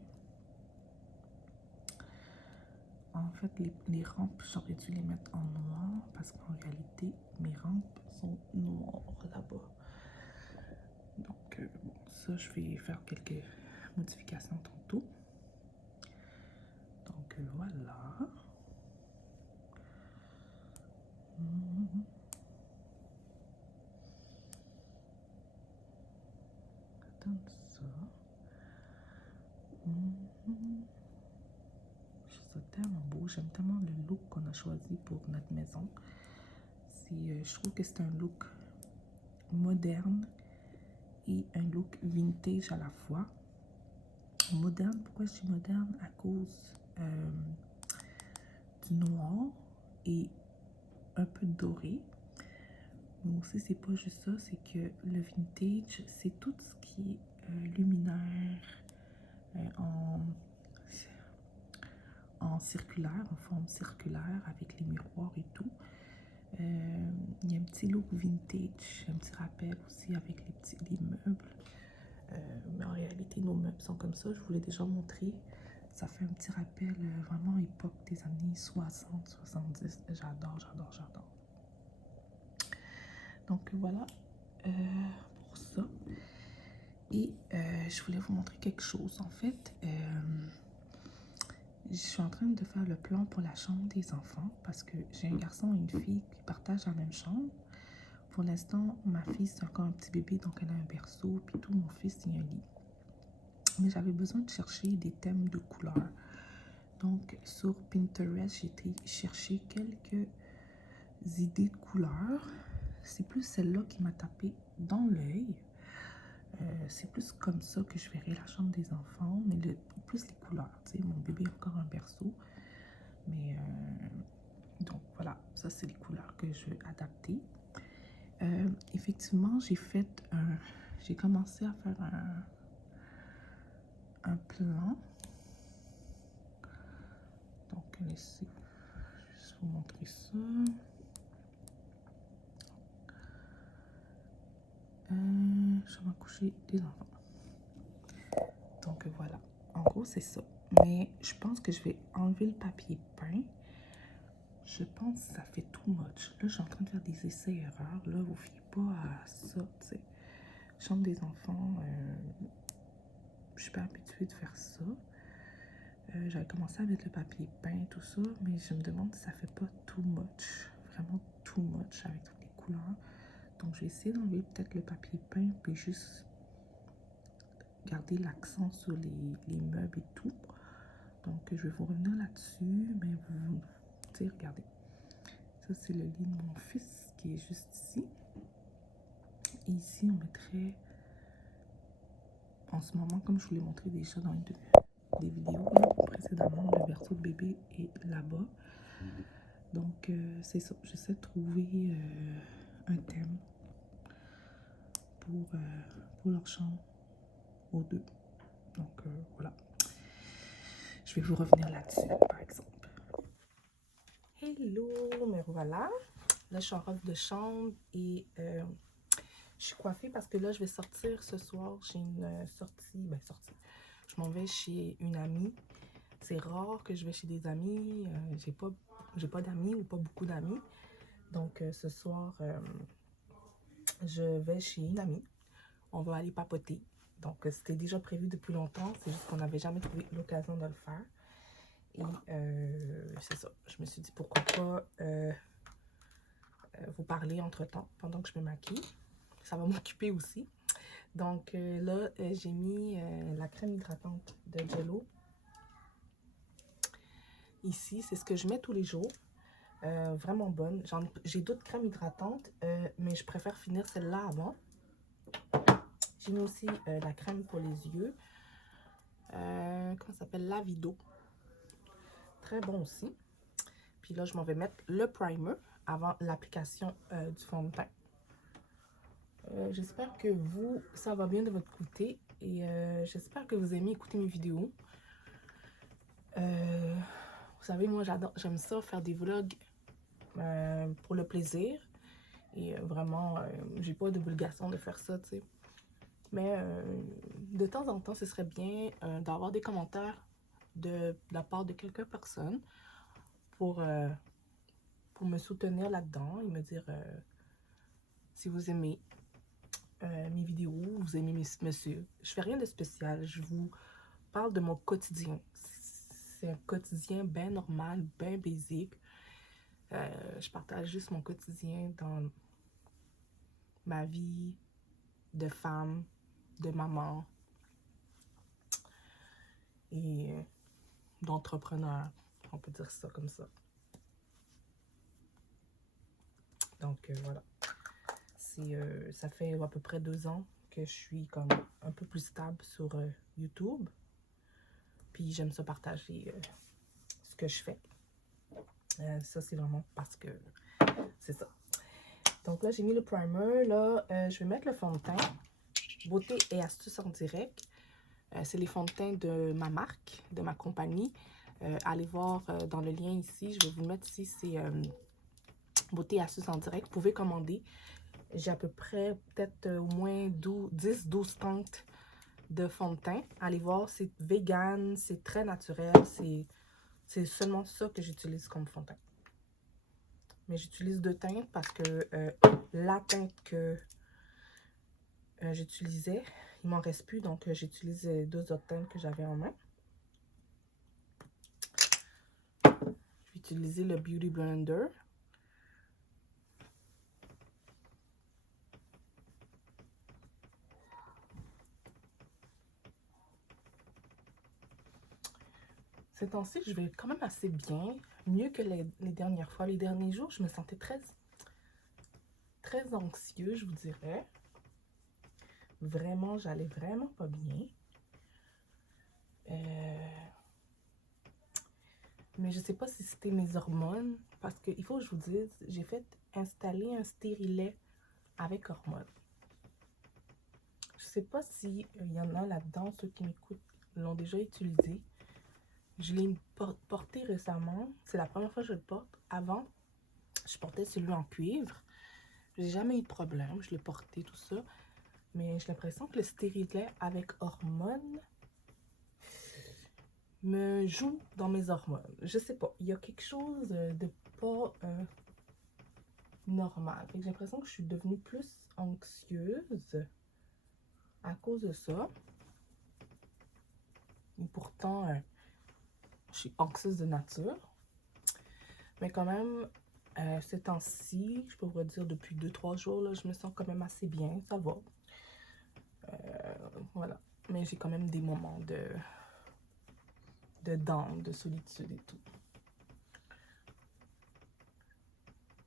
En fait, les rampes, j'aurais dû les mettre en noir parce qu'en réalité, mes rampes sont noires là-bas. Donc, bon, ça, je vais faire quelques modifications tantôt. Donc, voilà. Ça donne ça. C'est tellement beau. J'aime tellement le look qu'on a choisi pour notre maison. Je trouve que c'est un look moderne et un look vintage à la fois. Moderne, pourquoi je dis moderne? À cause du noir et un peu doré. Mais aussi, c'est pas juste ça, c'est que le vintage, c'est tout ce qui est luminaire, en circulaire, en forme circulaire, avec les miroirs et tout. Il y a un petit look vintage, un petit rappel aussi avec les meubles. Mais en réalité, nos meubles sont comme ça. Je vous l'ai déjà montré. Ça fait un petit rappel vraiment époque des années 60, 70. J'adore, j'adore, j'adore. Donc voilà pour ça. Et je voulais vous montrer quelque chose. En fait, je suis en train de faire le plan pour la chambre des enfants parce que j'ai un garçon et une fille qui partagent la même chambre. Pour l'instant, ma fille, c'est encore un petit bébé, donc elle a un berceau, puis tout, mon fils, il y a un lit. Mais j'avais besoin de chercher des thèmes de couleurs. Donc, sur Pinterest, j'ai été chercher quelques idées de couleurs. C'est plus celle-là qui m'a tapé dans l'œil. C'est plus comme ça que je verrai la chambre des enfants, mais plus les couleurs. Tu sais, mon bébé a encore un berceau. Mais, donc voilà, ça c'est les couleurs que je vais adapter. Effectivement, j'ai commencé à faire un plan. Donc, laissez, je vais vous montrer ça. Je vais m'accoucher des enfants. Donc, voilà. En gros, c'est ça. Mais je pense que je vais enlever le papier peint. Je pense que ça fait too much. Là, je suis en train de faire des essais-erreurs. Là, vous ne fiez pas à ça, tu sais. Chambre des enfants, je suis pas habituée de faire ça. J'avais commencé avec le papier peint, tout ça, mais je me demande si ça fait pas too much. Vraiment too much avec toutes les couleurs. Donc, je vais essayer d'enlever peut-être le papier peint, puis juste garder l'accent sur les meubles et tout. Donc, je vais vous revenir là-dessus. Mais vous, tu sais, regardez. Ça, c'est le lit de mon fils qui est juste ici. Et ici, on mettrait, en ce moment, comme je vous l'ai montré déjà dans des vidéos là, précédemment, le berceau de bébé est là-bas. Donc, c'est ça. J'essaie de trouver un thème pour leur chambre aux deux. Donc, voilà. Je vais vous revenir là-dessus, par exemple. Hello, me voilà. Là, je suis en robe de chambre et je suis coiffée parce que là, je vais sortir ce soir. J'ai une sortie. Je m'en vais chez une amie. C'est rare que je vais chez des amis. J'ai pas d'amis ou pas beaucoup d'amis. Donc, ce soir, je vais chez une amie. On va aller papoter. Donc, c'était déjà prévu depuis longtemps. C'est juste qu'on n'avait jamais trouvé l'occasion de le faire. Et c'est ça. Je me suis dit pourquoi pas vous parler entre-temps pendant que je me maquille. Ça va m'occuper aussi. Donc là, j'ai mis la crème hydratante de Jello. Ici, c'est ce que je mets tous les jours. Vraiment bonne. J'ai d'autres crèmes hydratantes, mais je préfère finir celle-là avant. J'ai mis aussi la crème pour les yeux. Comment ça s'appelle? Lavido. Très bon aussi. Puis là, je m'en vais mettre le primer avant l'application du fond de teint. J'espère que ça va bien de votre côté. Et j'espère que vous aimez écouter mes vidéos. Vous savez, moi, j'aime ça, faire des vlogs pour le plaisir. Et vraiment, j'ai pas d'obligation de faire ça, tu sais. Mais de temps en temps, ce serait bien d'avoir des commentaires de la part de quelques personnes pour me soutenir là-dedans et me dire si vous aimez mes vidéos, vous aimez monsieur. Je fais rien de spécial, je vous parle de mon quotidien. C'est un quotidien bien normal, bien basique. Je partage juste mon quotidien dans ma vie de femme, de maman et d'entrepreneur. On peut dire ça comme ça. Donc voilà. Ça fait à peu près 2 ans que je suis comme un peu plus stable sur YouTube. Puis j'aime ça partager ce que je fais. Ça, c'est vraiment parce que c'est ça. Donc là, j'ai mis le primer. Là, je vais mettre le fond de teint. Beauté et astuces en direct. C'est les fonds de teint de ma marque, de ma compagnie. Allez voir dans le lien ici. Je vais vous le mettre ici. C'est Beauté et astuces en direct. Vous pouvez commander. J'ai à peu près peut-être au moins 10-12 teintes de fond de teint. Allez voir, c'est vegan, c'est très naturel. C'est seulement ça que j'utilise comme fond de teint. Mais j'utilise 2 teintes parce que la teinte que j'utilisais, il m'en reste plus. Donc, j'utilise 2 autres teintes que j'avais en main. Je vais utiliser le Beauty Blender. Ces temps-ci, je vais quand même assez bien. Mieux que les dernières fois. Les derniers jours, je me sentais très anxieux, je vous dirais. Vraiment, j'allais vraiment pas bien. Mais je sais pas si c'était mes hormones. Parce qu'il faut que je vous dise, j'ai fait installer un stérilet avec hormones. Je sais pas s'il y en a là-dedans, ceux qui m'écoutent l'ont déjà utilisé. Je l'ai porté récemment. C'est la première fois que je le porte. Avant, je portais celui en cuivre. J'ai jamais eu de problème. Je l'ai porté, tout ça. Mais j'ai l'impression que le stérilet avec hormones me joue dans mes hormones. Je sais pas. Il y a quelque chose de pas normal. J'ai l'impression que je suis devenue plus anxieuse à cause de ça. Et pourtant, je suis anxieuse de nature. Mais quand même, ces temps-ci, je peux vous dire depuis 2-3 jours, là, je me sens quand même assez bien. Ça va. Voilà. Mais j'ai quand même des moments de down, de solitude et tout.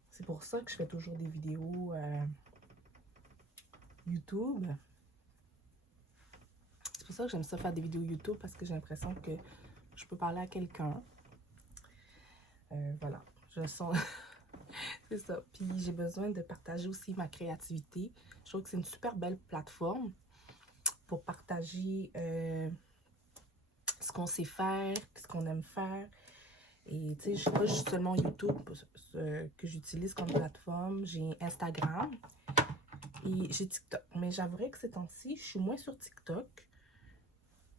C'est pour ça que je fais toujours des vidéos YouTube. C'est pour ça que j'aime ça faire des vidéos YouTube, parce que j'ai l'impression que je peux parler à quelqu'un. Voilà, je sens... c'est ça. Puis j'ai besoin de partager aussi ma créativité. Je trouve que c'est une super belle plateforme pour partager ce qu'on sait faire, ce qu'on aime faire. Et tu sais, je suis pas juste seulement YouTube que j'utilise comme plateforme. J'ai Instagram et j'ai TikTok. Mais j'avouerais que ces temps-ci, je suis moins sur TikTok.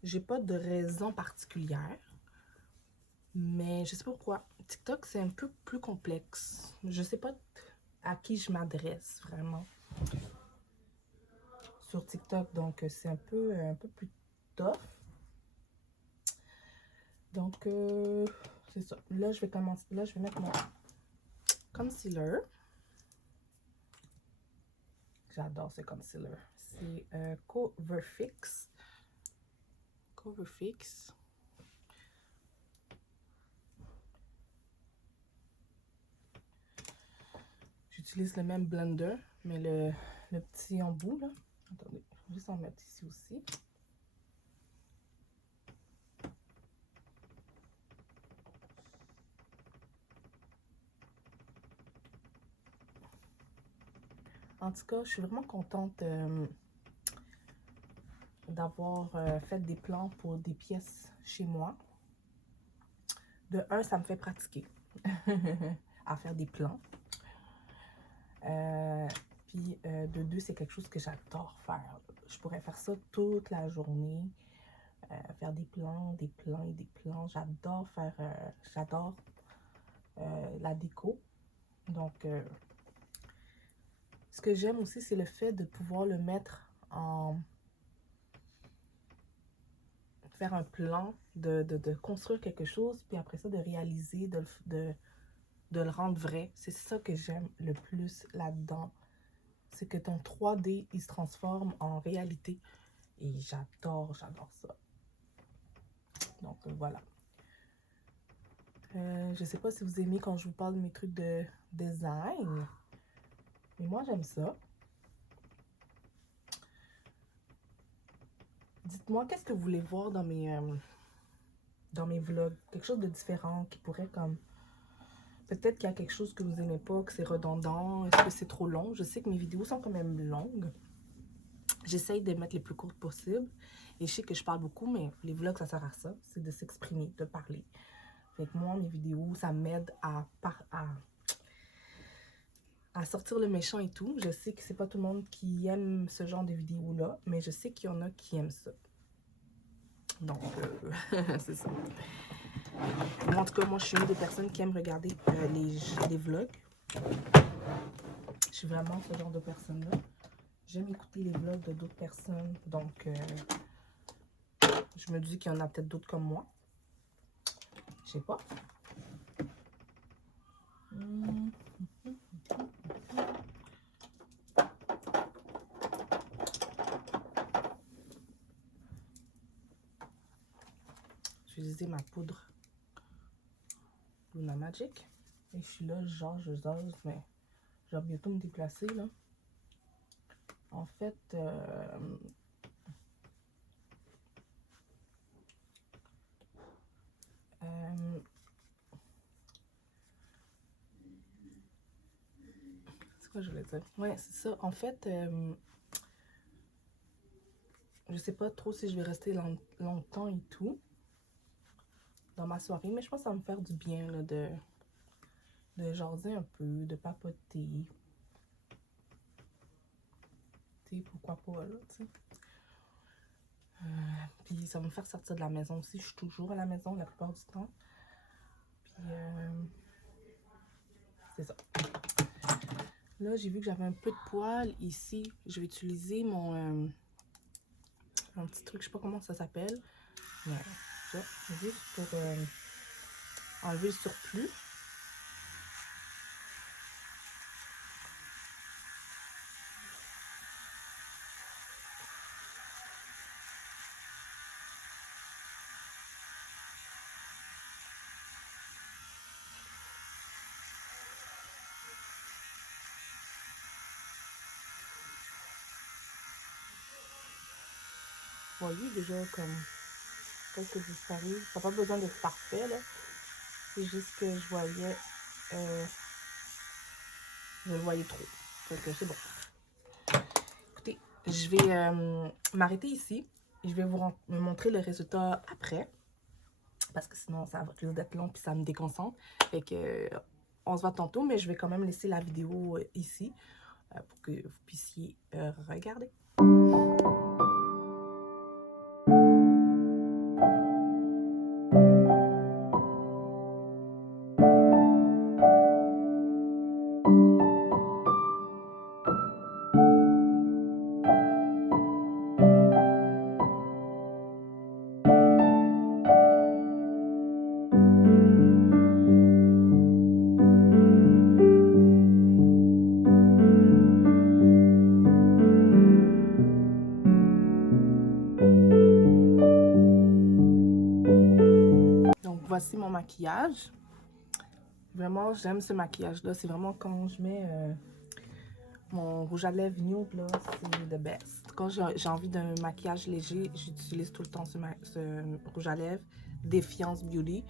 J'ai pas de raison particulière. Mais je sais pas pourquoi. TikTok, c'est un peu plus complexe. Je sais pas à qui je m'adresse vraiment sur TikTok. Donc, c'est un peu plus tough. Donc, c'est ça. Là, je vais commencer. Là, je vais mettre mon concealer. J'adore ce concealer. C'est Coverfix. Coverfix. J'utilise le même blender, mais le petit embout, là. Attendez, je vais juste en mettre ici aussi. En tout cas, je suis vraiment contente d'avoir fait des plans pour des pièces chez moi. De un, ça me fait pratiquer à faire des plans. Puis de deux, c'est quelque chose que j'adore faire. Je pourrais faire ça toute la journée. Faire des plans et des plans. J'adore faire, j'adore la déco. Donc, ce que j'aime aussi, c'est le fait de pouvoir le mettre en... faire un plan, de construire quelque chose, puis après ça, de réaliser, de le rendre vrai. C'est ça que j'aime le plus là-dedans. C'est que ton 3D, il se transforme en réalité. Et j'adore ça. Donc, voilà. Je sais pas si vous aimez quand je vous parle de mes trucs de design. Mais moi, j'aime ça. Dites-moi, qu'est-ce que vous voulez voir dans mes vlogs? Quelque chose de différent qui pourrait comme... Peut-être qu'il y a quelque chose que vous n'aimez pas, que c'est redondant. Est-ce que c'est trop long? Je sais que mes vidéos sont quand même longues. J'essaye de mettre les plus courtes possibles. Et je sais que je parle beaucoup, mais les vlogs, ça sert à ça. C'est de s'exprimer, de parler. Fait que moi, mes vidéos, ça m'aide à sortir le méchant et tout. Je sais que c'est pas tout le monde qui aime ce genre de vidéos-là, mais je sais qu'il y en a qui aiment ça. Donc, c'est ça. En tout cas, moi, je suis une des personnes qui aime regarder les vlogs. Je suis vraiment ce genre de personne-là. J'aime écouter les vlogs de d'autres personnes. Donc, je me dis qu'il y en a peut-être d'autres comme moi. Je sais pas. Je vais utiliser ma poudre Luna Magic. Et je suis là, genre, je zose, mais je vais bientôt me déplacer, là. En fait, c'est quoi je voulais dire? Ouais, c'est ça. En fait, je sais pas trop si je vais rester longtemps et tout dans ma soirée, mais je pense que ça va me faire du bien, là, de jaser un peu, de papoter. Tu sais, pourquoi pas, là, tu sais. Puis ça va me faire sortir de la maison aussi. Je suis toujours à la maison la plupart du temps. Puis, c'est ça. Là, j'ai vu que j'avais un peu de poils ici. Je vais utiliser mon petit truc, je sais pas comment ça s'appelle. Ouais, ça, juste pour enlever le surplus. voyez déjà comme quelques disparus. Ça n'a pas besoin d'être parfait, là. C'est juste que je le voyais trop. Donc, c'est bon. Écoutez, je vais m'arrêter ici. Je vais vous montrer le résultat après. Parce que sinon, ça va d'être long puis ça me déconcentre. Fait que, on se voit tantôt, mais je vais quand même laisser la vidéo ici pour que vous puissiez regarder. Donc, voici mon maquillage. Vraiment, j'aime ce maquillage-là. C'est vraiment quand je mets mon rouge à lèvres nude, là, c'est the best. Quand j'ai envie d'un maquillage léger, j'utilise tout le temps ce rouge à lèvres Défiance Beauty.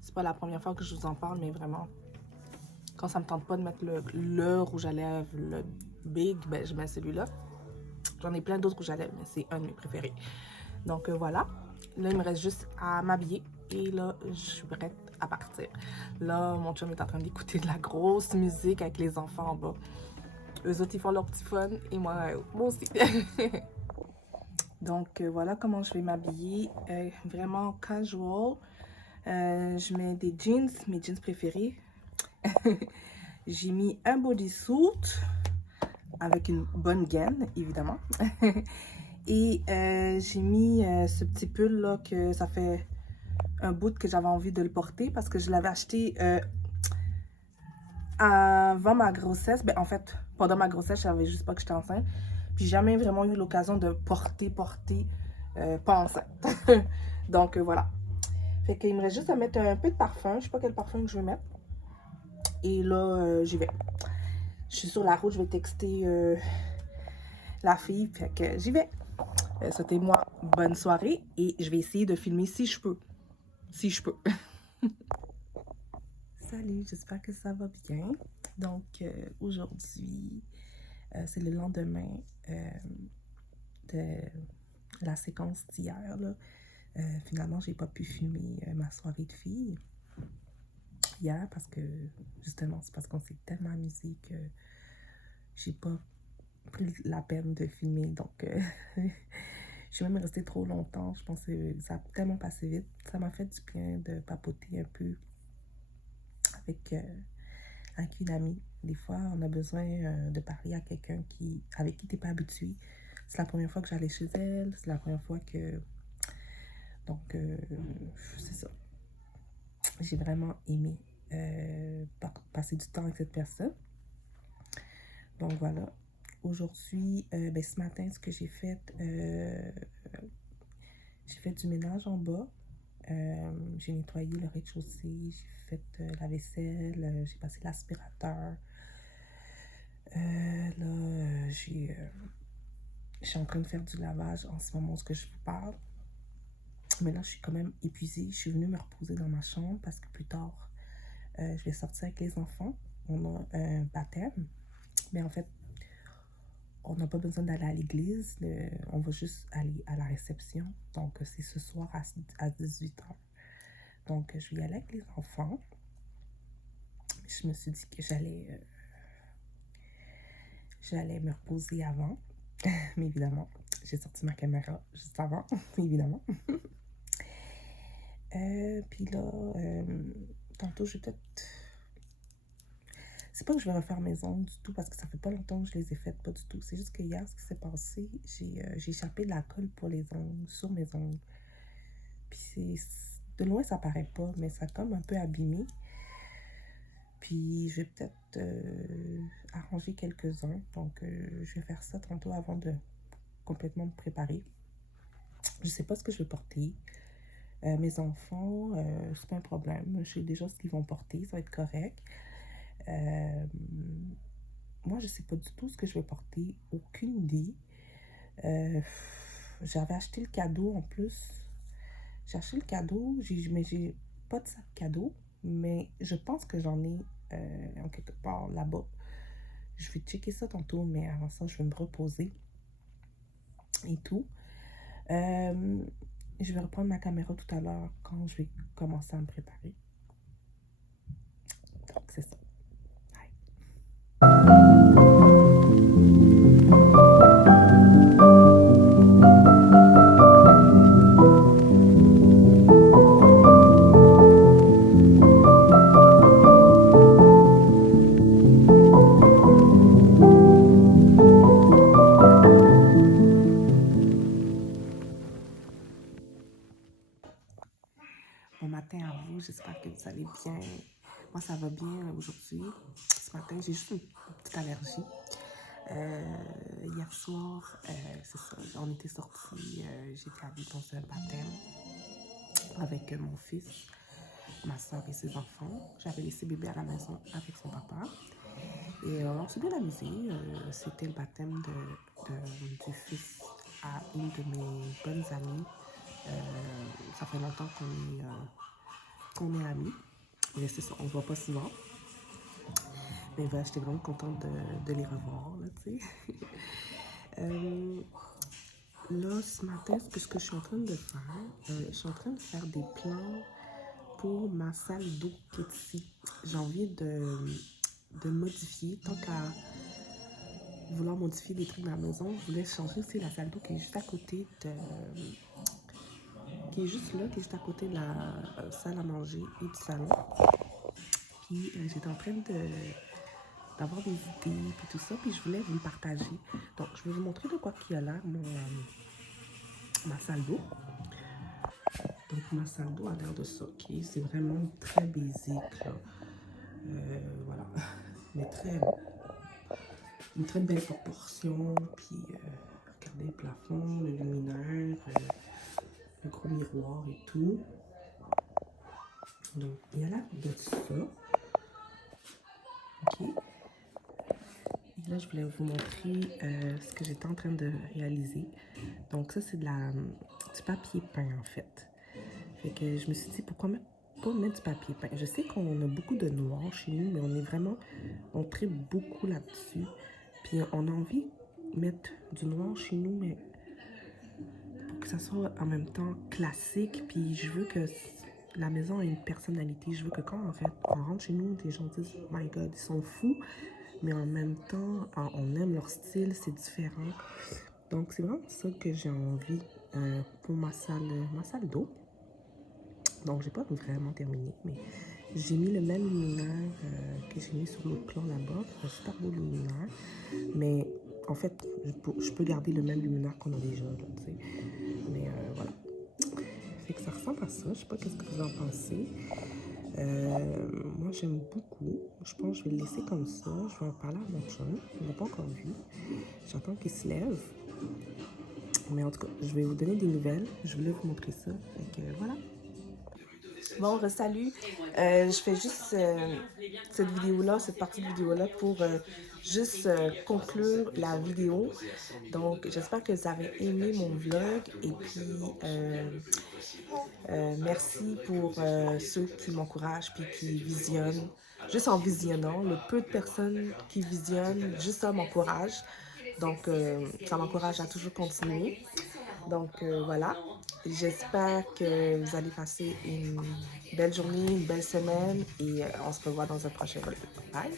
C'est pas la première fois que je vous en parle, mais vraiment, quand ça me tente pas de mettre le rouge à lèvres, le big, ben je mets celui-là. J'en ai plein d'autres rouges à lèvres, mais c'est un de mes préférés. Donc voilà. Là, il me reste juste à m'habiller. Et là, je suis prête à partir. Là, mon chum est en train d'écouter de la grosse musique avec les enfants en bas. Eux autres, ils font leur petit fun. Et moi aussi. Donc, voilà comment je vais m'habiller. Vraiment casual. Je mets des jeans, mes jeans préférés. J'ai mis un bodysuit avec une bonne gaine, évidemment. Et j'ai mis ce petit pull là que ça fait un bout que j'avais envie de le porter parce que je l'avais acheté avant ma grossesse. Ben, en fait, pendant ma grossesse, je savais juste pas que j'étais enceinte. Puis jamais vraiment eu l'occasion de porter pas enceinte. Donc voilà. Fait qu'il me reste juste à mettre un peu de parfum. Je sais pas quel parfum que je vais mettre. Et là, j'y vais. Je suis sur la route, je vais texter la fille. Fait que j'y vais. Souhaitez-moi bonne soirée et je vais essayer de filmer si je peux. Si je peux. Salut, j'espère que ça va bien. Donc, aujourd'hui, c'est le lendemain de la séquence d'hier. Finalement, j'ai pas pu filmer ma soirée de filles hier parce que, justement, c'est parce qu'on s'est tellement amusé que j'ai pas pris la peine de filmer. Donc, je suis même restée trop longtemps. Je pense que ça a tellement passé vite. Ça m'a fait du bien de papoter un peu avec une amie. Des fois, on a besoin de parler à quelqu'un avec qui tu n'es pas habitué. C'est la première fois que j'allais chez elle. C'est la première fois que... Donc, c'est ça. J'ai vraiment aimé passer du temps avec cette personne. Donc, voilà. Aujourd'hui, ben, ce matin, ce que j'ai fait du ménage en bas. J'ai nettoyé le rez-de-chaussée, j'ai fait la vaisselle, j'ai passé l'aspirateur. Là, je suis en train de faire du lavage en ce moment, ce que je vous parle. Mais là, je suis quand même épuisée. Je suis venue me reposer dans ma chambre parce que plus tard, je vais sortir avec les enfants. On a un baptême. Mais en fait, on n'a pas besoin d'aller à l'église. On va juste aller à la réception. Donc, c'est ce soir à 18h. Donc, je vais y aller avec les enfants. Je me suis dit que j'allais me reposer avant. Mais évidemment, j'ai sorti ma caméra juste avant, évidemment. Puis là, tantôt, je vais peut-être... C'est pas que je vais refaire mes ongles du tout, parce que ça fait pas longtemps que je les ai faites, pas du tout. C'est juste que hier, ce qui s'est passé, j'ai échappé de la colle pour les ongles, sur mes ongles. Puis de loin, ça paraît pas, mais ça a comme un peu abîmé. Puis je vais peut-être arranger quelques-uns. Donc, je vais faire ça tantôt avant de complètement me préparer. Je sais pas ce que je vais porter. Mes enfants, c'est pas un problème. Je sais déjà ce qu'ils vont porter, ça va être correct. Moi, je sais pas du tout ce que je vais porter. Aucune idée. j'avais acheté le cadeau en plus. J'ai acheté le cadeau, mais j'ai pas de sac cadeau, mais je pense que j'en ai en quelque part là-bas. Je vais checker ça tantôt, mais avant ça, je vais me reposer et tout. Je vais reprendre ma caméra tout à l'heure quand je vais commencer à me préparer. Donc, c'est ça. Bon matin à vous, j'espère que vous allez bien. Moi, ça va bien aujourd'hui. Ce matin, j'ai juste une petite allergie. Hier soir, c'est ça, on était sortis, j'étais allée dans un baptême avec mon fils, ma soeur et ses enfants. J'avais laissé bébé à la maison avec son papa. Et on s'est bien amusé. C'était le baptême du fils à une de mes bonnes amies. Ça fait longtemps qu'on est amis. Mais c'est ça, on ne se voit pas souvent. Mais voilà, j'étais vraiment contente de les revoir, là, tu sais. Là, ce matin, ce que je suis en train de faire, je suis en train de faire des plans pour ma salle d'eau qui est ici. J'ai envie de modifier, tant qu'à vouloir modifier des trucs dans la maison, je voulais changer aussi la salle d'eau qui est juste à côté qui est juste là, qui est juste à côté de la salle à manger et du salon. Puis j'étais en train d'avoir des idées puis tout ça, puis je voulais vous le partager. Donc je vais vous montrer de quoi qui a l'air ma salle d'eau. Donc ma salle d'eau a l'air de ça, ok? C'est vraiment très basique là. Voilà. Mais une très belle proportion, puis regardez le plafond, le luminaire, le gros miroir et tout. Donc il y a l'air de ça. Ok. Et là je voulais vous montrer ce que j'étais en train de réaliser. Donc ça c'est du papier peint en fait. Fait que je me suis dit pourquoi pas mettre du papier peint. Je sais qu'on a beaucoup de noir chez nous, mais on tripe beaucoup là-dessus. Puis on a envie de mettre du noir chez nous, mais pour que ça soit en même temps classique. Puis je veux que la maison ait une personnalité. Je veux que quand on rentre chez nous, les gens disent « My God, ils sont fous ». Mais en même temps, on aime leur style, c'est différent. Donc c'est vraiment ça que j'ai envie pour ma salle d'eau. Donc j'ai pas vraiment terminé, mais j'ai mis le même luminaire que j'ai mis sur l'autre plan là-bas. Un super beau luminaire. Mais en fait, je peux garder le même luminaire qu'on a déjà, là, tu sais. Mais voilà. Fait que ça ressemble à ça. Je sais pas qu'est-ce que vous en pensez. Moi, j'aime beaucoup. Je pense que je vais le laisser comme ça. Je vais en parler à mon chum. Je ne l'ai pas encore vu. J'attends qu'il se lève. Mais en tout cas, je vais vous donner des nouvelles. Je voulais vous montrer ça. Fait que voilà. Bon, salut. Je fais juste cette vidéo-là, cette partie de vidéo-là pour juste conclure la vidéo. Donc, j'espère que vous avez aimé mon vlog. Et puis, merci pour ceux qui m'encouragent puis qui visionnent. Juste en visionnant, le peu de personnes qui visionnent, juste ça m'encourage. Donc, ça m'encourage à toujours continuer. Donc, voilà. J'espère que vous allez passer une belle journée, une belle semaine et on se revoit dans un prochain vlog. Bye!